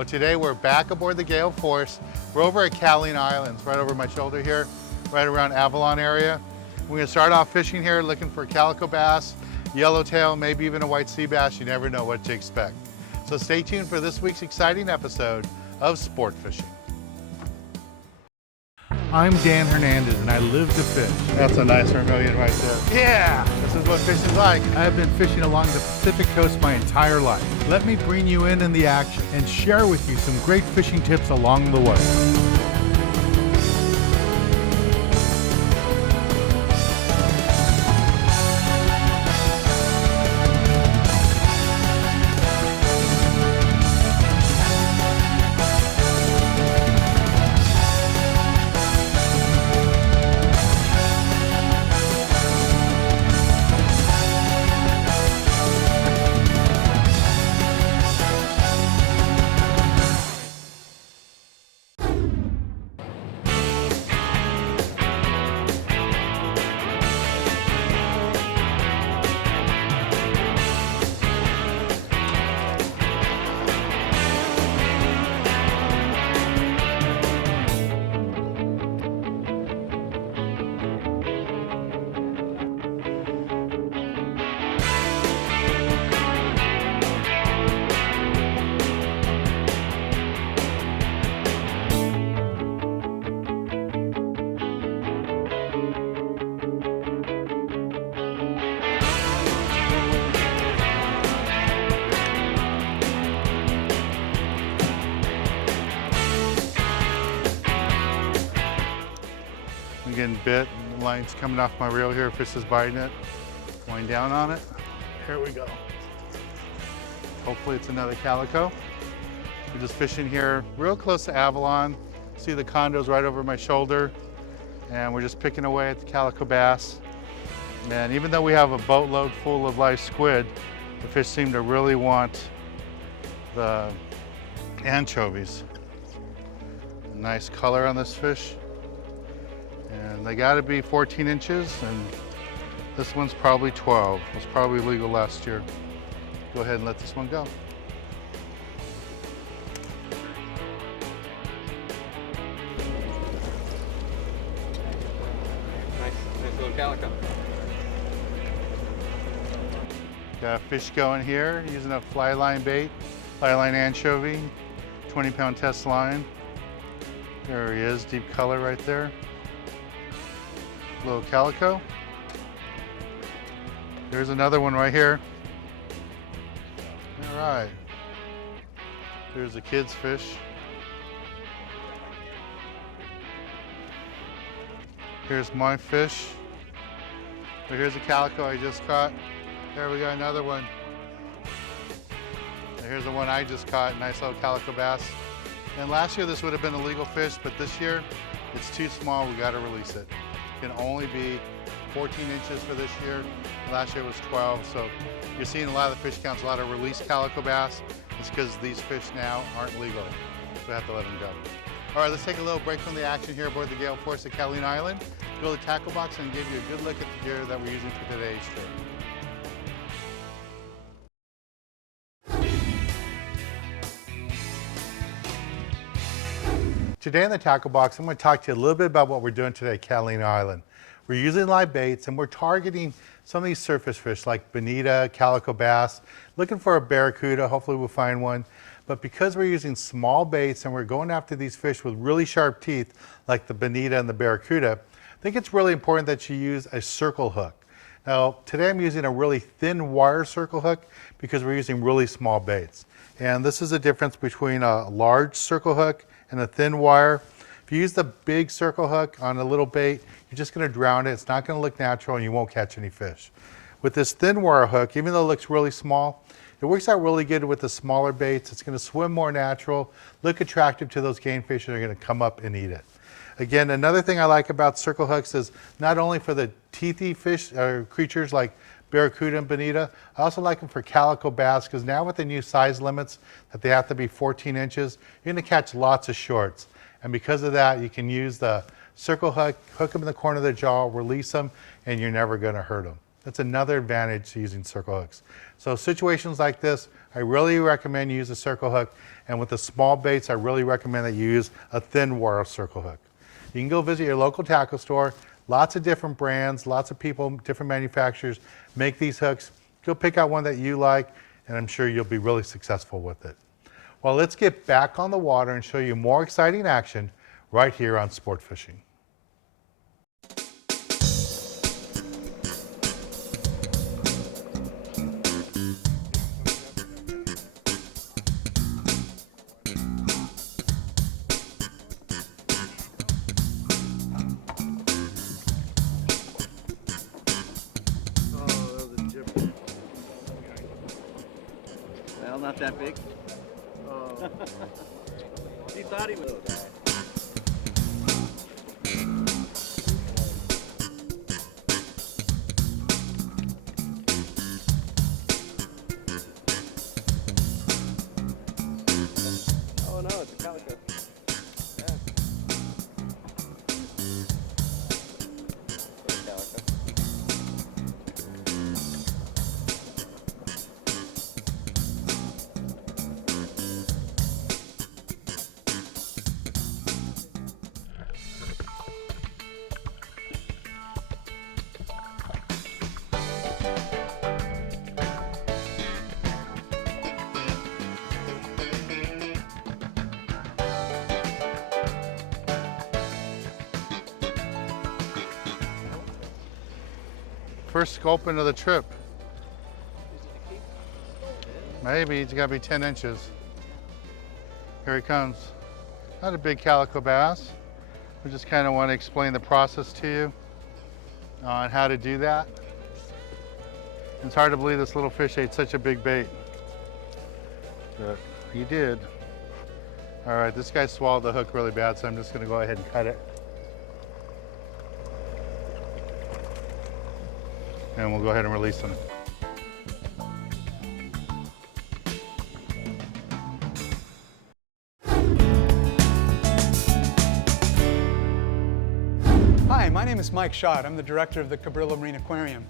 Well, today we're back aboard the Gail Force. We're over at Catalina Island, right over my shoulder here, right around Avalon area. We're gonna start off fishing here looking for calico bass, yellowtail, maybe even a white sea bass. You never know what to expect. So stay tuned for this week's exciting episode of Sport Fishing. I'm Dan Hernandez and I live to fish. That's a nice vermilion right there. Yeah, this is what fishing's like. I've been fishing along the Pacific coast my entire life. Let me bring you in the action and share with you some great fishing tips along the way. I'm getting bit, the line's coming off my reel here, fish is biting it. Wind down on it. Here we go. Hopefully it's another calico. We're just fishing here real close to Avalon. See the condos right over my shoulder. And we're just picking away at the calico bass. And even though we have a boatload full of live squid, the fish seem to really want the anchovies. Nice color on this fish. And they gotta be 14 inches, and this one's probably 12. It was probably legal last year. Go ahead and let this one go. Nice little calico. Got a fish going here, using a fly line bait, fly line anchovy, 20-pound test line. There he is, deep color right there. Little calico. There's another one right here. All right. There's a kid's fish. Here's my fish. But here's a calico I just caught. There we got another one. And here's the one I just caught, nice little calico bass. And last year this would have been a legal fish, but this year it's too small, we gotta release it. Can only be 14 inches for this year. Last year was 12, so you're seeing a lot of the fish counts, a lot of released calico bass. It's because these fish now aren't legal, so we have to let them go. All right, let's take a little break from the action here aboard the Gail Force at Catalina Island. Go to the tackle box and give you a good look at the gear that we're using for today's trip. Today in the tackle box, I'm going to talk to you a little bit about what we're doing today at Catalina Island. We're using live baits and we're targeting some of these surface fish like bonita, calico bass, looking for a barracuda, hopefully we'll find one. But because we're using small baits and we're going after these fish with really sharp teeth like the bonita and the barracuda, I think it's really important that you use a circle hook. Now today I'm using a really thin wire circle hook because we're using really small baits. And this is the difference between a large circle hook and a thin wire. If you use the big circle hook on a little bait, you're just gonna drown it. It's not gonna look natural and you won't catch any fish. With this thin wire hook, even though it looks really small, it works out really good with the smaller baits. It's gonna swim more natural, look attractive to those game fish that are gonna come up and eat it. Again, another thing I like about circle hooks is not only for the teethy fish or creatures like barracuda and bonita. I also like them for calico bass because now with the new size limits that they have to be 14 inches, you're gonna catch lots of shorts. And because of that, you can use the circle hook, hook them in the corner of the jaw, release them, and you're never gonna hurt them. That's another advantage to using circle hooks. So situations like this, I really recommend you use a circle hook. And with the small baits, I really recommend that you use a thin wire circle hook. You can go visit your local tackle store. Lots of different brands, lots of people, different manufacturers make these hooks. Go pick out one that you like, and I'm sure you'll be really successful with it. Well, let's get back on the water and show you more exciting action right here on Sport Fishing. Well, not that big. Oh. He thought he was. Oh no, it's a calico. Yeah. It's a calico. First sculpin of the trip. Maybe it's got to be 10 inches. Here he comes. Not a big calico bass. We just kind of want to explain the process to you on how to do that. It's hard to believe this little fish ate such a big bait, but he did. All right, this guy swallowed the hook really bad, so I'm just going to go ahead and cut it. And we'll go ahead and release him. Hi, my name is Mike Schott. I'm the director of the Cabrillo Marine Aquarium.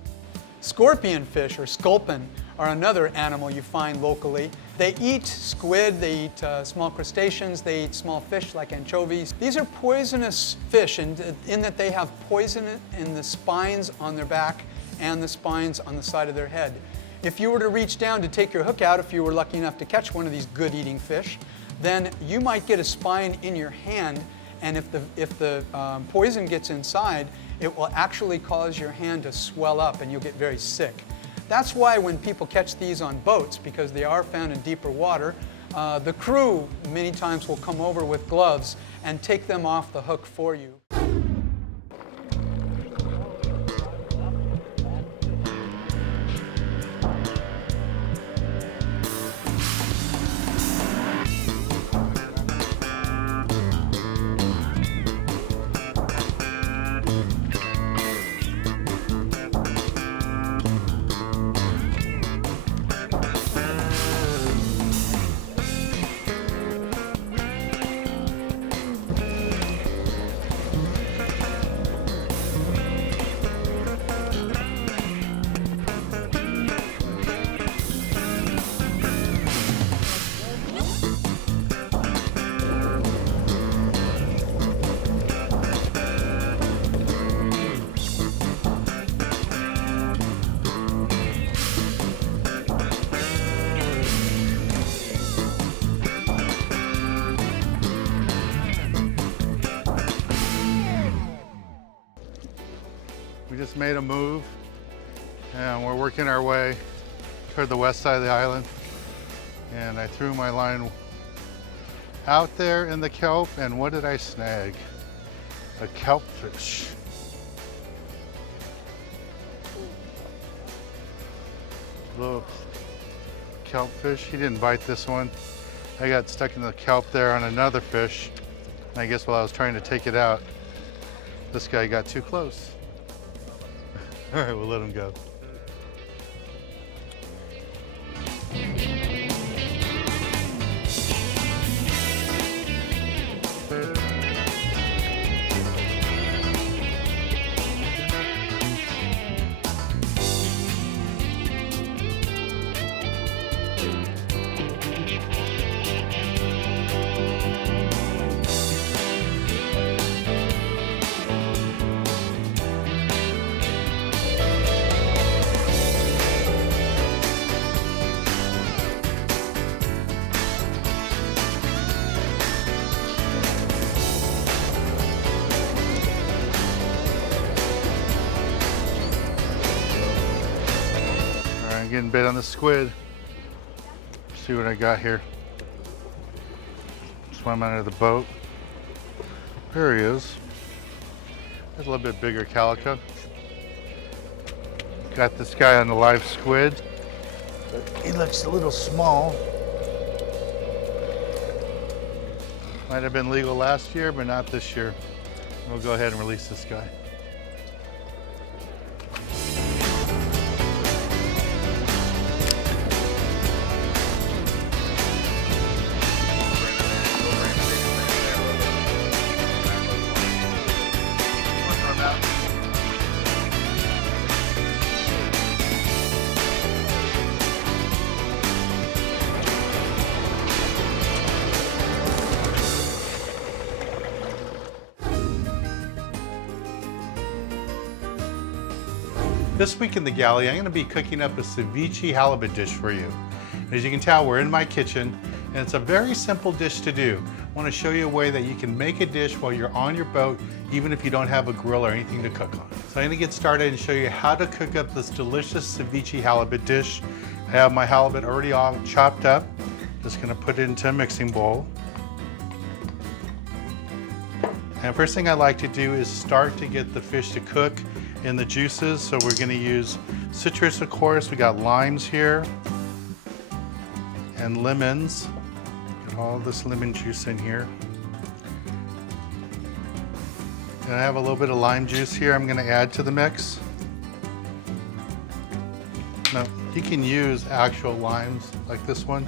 Scorpion fish, or sculpin, are another animal you find locally. They eat squid, they eat small crustaceans, they eat small fish like anchovies. These are poisonous fish in that they have poison in the spines on their back and the spines on the side of their head. If you were to reach down to take your hook out, if you were lucky enough to catch one of these good eating fish, then you might get a spine in your hand, and if the poison gets inside, it will actually cause your hand to swell up and you'll get very sick. That's why when people catch these on boats, because they are found in deeper water, the crew many times will come over with gloves and take them off the hook for you. We just made a move and we're working our way toward the west side of the island. And I threw my line out there in the kelp, and what did I snag? A kelp fish. Little kelp fish. He didn't bite this one. I got stuck in the kelp there on another fish. And I guess while I was trying to take it out, this guy got too close. All right, we'll let him go. getting bit on the squid. See what I got here. Swam under the boat. There he is. There's a little bit bigger calico. Got this guy on the live squid. But he looks a little small. Might have been legal last year, but not this year. We'll go ahead and release this guy. This week in the galley, I'm gonna be cooking up a ceviche halibut dish for you. And as you can tell, we're in my kitchen, and it's a very simple dish to do. I wanna show you a way that you can make a dish while you're on your boat, even if you don't have a grill or anything to cook on. So I'm gonna get started and show you how to cook up this delicious ceviche halibut dish. I have my halibut already all chopped up. Just gonna put it into a mixing bowl. And first thing I like to do is start to get the fish to cook in the juices. So we're gonna use citrus, of course. We got limes here and lemons. Get all this lemon juice in here. And I have a little bit of lime juice here I'm gonna add to the mix. Now, you can use actual limes like this one,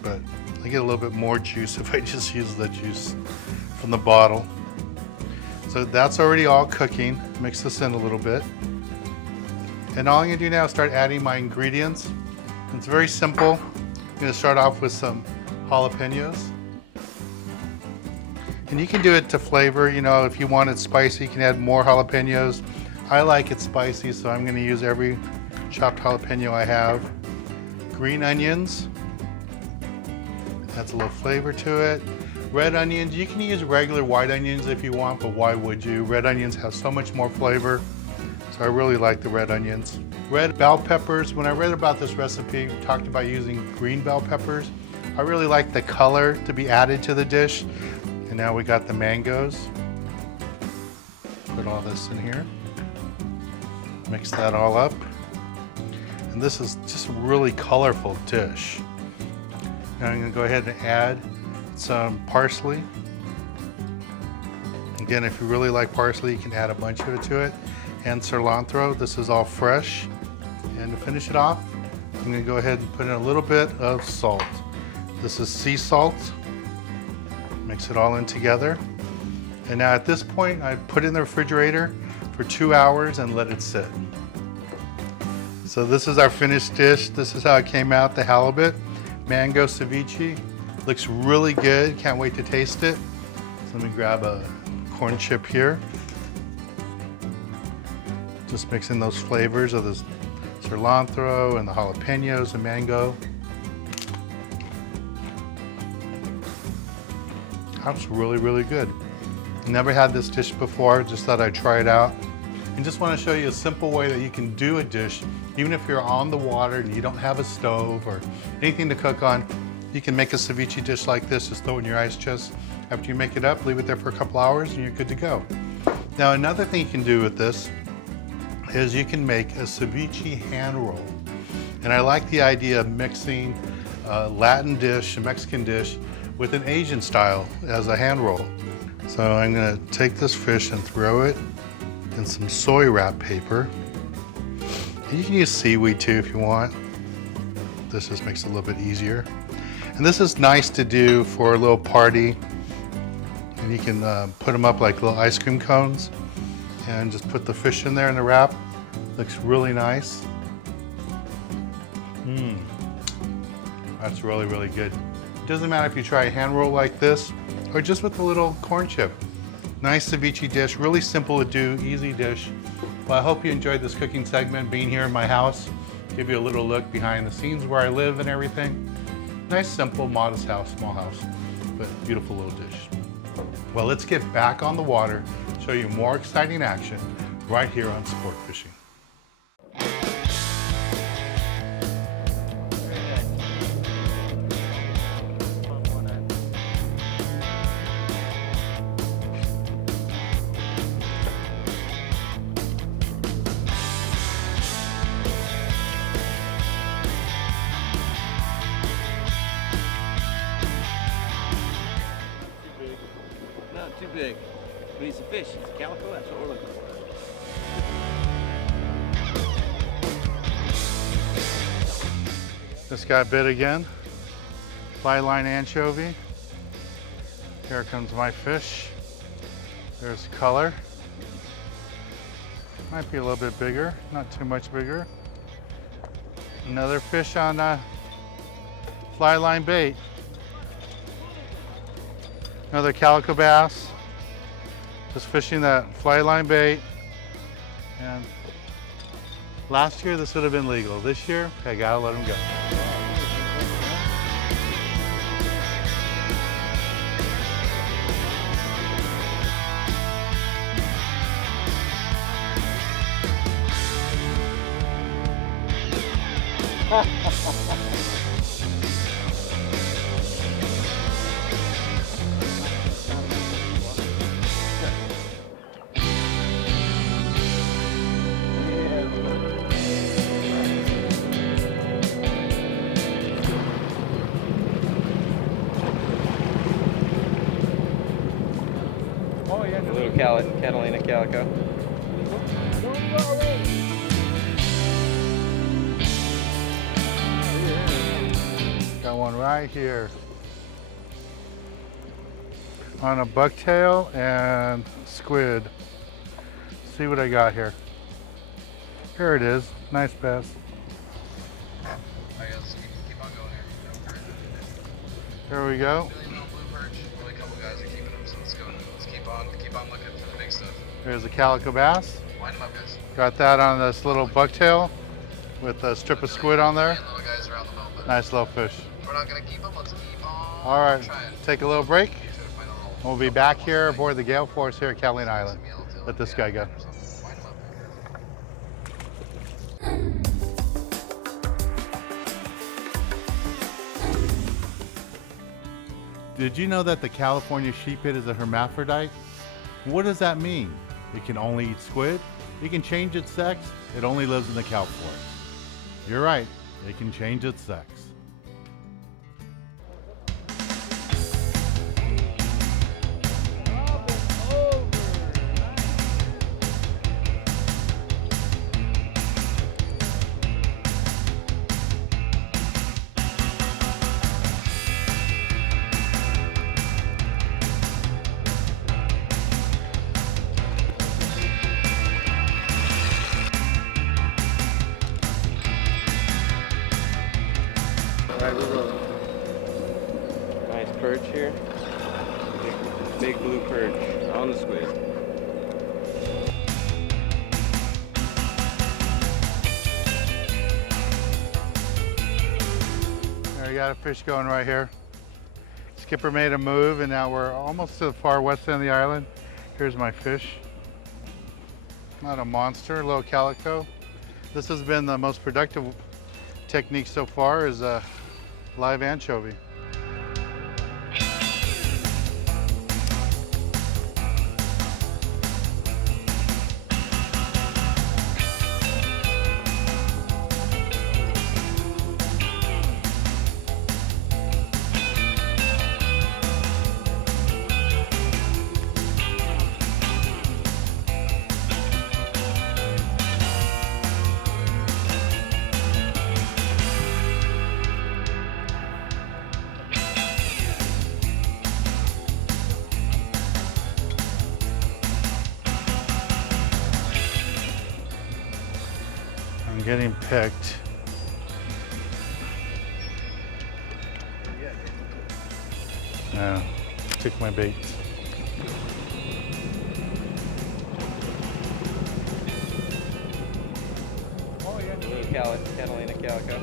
but I get a little bit more juice if I just use the juice from the bottle. So that's already all cooking. Mix this in a little bit. And all I'm gonna do now is start adding my ingredients. It's very simple. I'm gonna start off with some jalapenos. And you can do it to flavor, you know, if you want it spicy, you can add more jalapenos. I like it spicy, so I'm gonna use every chopped jalapeno I have. Green onions. Adds a little flavor to it. Red onions, you can use regular white onions if you want, but why would you? Red onions have so much more flavor, so I really like the red onions. Red bell peppers, when I read about this recipe, we talked about using green bell peppers. I really like the color to be added to the dish. And now we got the mangoes. Put all this in here. Mix that all up. And this is just a really colorful dish. Now I'm gonna go ahead and add some parsley. Again, if you really like parsley, you can add a bunch of it to it. And cilantro, this is all fresh. And to finish it off, I'm gonna go ahead and put in a little bit of salt. This is sea salt. Mix it all in together. And now at this point, I put it in the refrigerator for 2 hours and let it sit. So this is our finished dish. This is how it came out, the halibut. Mango ceviche. Looks really good, can't wait to taste it. So let me grab a corn chip here. Just mixing those flavors of the cilantro and the jalapenos and mango. That's really, really good. Never had this dish before, just thought I'd try it out. And just want to show you a simple way that you can do a dish, even if you're on the water and you don't have a stove or anything to cook on. You can make a ceviche dish like this, just throw it in your ice chest. After you make it up, leave it there for a couple hours and you're good to go. Now another thing you can do with this is you can make a ceviche hand roll. And I like the idea of mixing a Latin dish, a Mexican dish, with an Asian style as a hand roll. So I'm gonna take this fish and throw it in some soy wrap paper. And you can use seaweed too if you want. This just makes it a little bit easier. And this is nice to do for a little party. And you can put them up like little ice cream cones and just put the fish in there in the wrap. Looks really nice. That's really, really good. It doesn't matter if you try a hand roll like this or just with a little corn chip. Nice ceviche dish, really simple to do, easy dish. Well, I hope you enjoyed this cooking segment, being here in my house. Give you a little look behind the scenes where I live and everything. Nice, simple, modest house, small house, but beautiful little dish. Well, let's get back on the water, show you more exciting action right here on Sport Fishing. too big. We need some fish. It's a calico. That's what we're looking for. This got bit again. Fly line anchovy. Here comes my fish. There's color. Might be a little bit bigger, not too much bigger. Another fish on fly line bait. Another calico bass. Just fishing that fly line bait. And last year this would have been legal. This year, I gotta let him go. A little Catalina Calico. Got one right here. On a bucktail and squid. See what I got here. Here it is. Nice bass. Keep on going here. There we go. Really little blue perch. Only a couple guys are keeping them, so let's go. Let's keep on looking for the big stuff. There's a calico bass. Line them up, guys. Got that on this little bucktail with a strip of squid on there. And little guys around the boat, but Nice little fish. we're not gonna keep them. Let's keep on All right, trying. take a little break. Try to find a little- We'll be back here aboard the Gail Force here at Catalina Island. Let this guy go. Line 'em up. Did you know that the California sheephead is a hermaphrodite? What does that mean? It can only eat squid? It can change its sex? It only lives in the kelp forest. You're right, it can change its sex. Alright, we're rolling. Nice perch here. Big blue perch on the squid. There, you got a fish going right here. Skipper made a move and now we're almost to the far west end of the island. Here's my fish. Not a monster, a little calico. This has been the most productive technique so far is a live anchovy. I'm getting picked. Yeah, took my bait. Little Catalina Calico.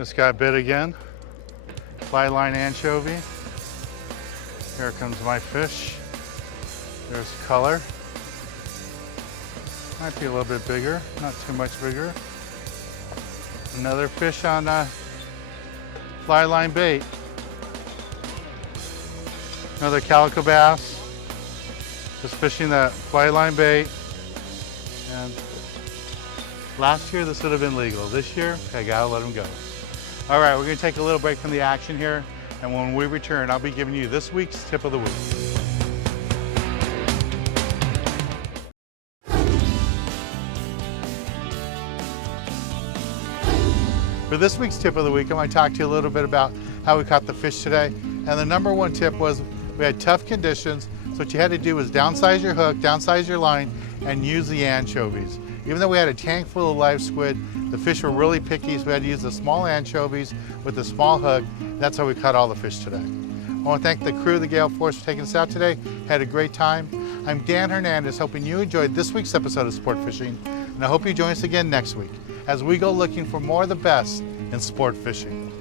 Just got bit again. Fly line anchovy. Here comes my fish. There's color. Might be a little bit bigger, not too much bigger. Another fish on fly line bait. Another calico bass. Just fishing that fly line bait. And last year this would have been legal. This year, I gotta let them go. All right, we're gonna take a little break from the action here. And when we return, I'll be giving you this week's tip of the week. For this week's tip of the week, I'm going to talk to you a little bit about how we caught the fish today. And the number one tip was we had tough conditions, so what you had to do was downsize your hook, downsize your line, and use the anchovies. Even though we had a tank full of live squid, the fish were really picky, so we had to use the small anchovies with the small hook. That's how we caught all the fish today. I want to thank the crew of the Gail Force for taking us out today. Had a great time. I'm Dan Hernandez, hoping you enjoyed this week's episode of Sport Fishing, and I hope you join us again next week as we go looking for more of the best in sport fishing.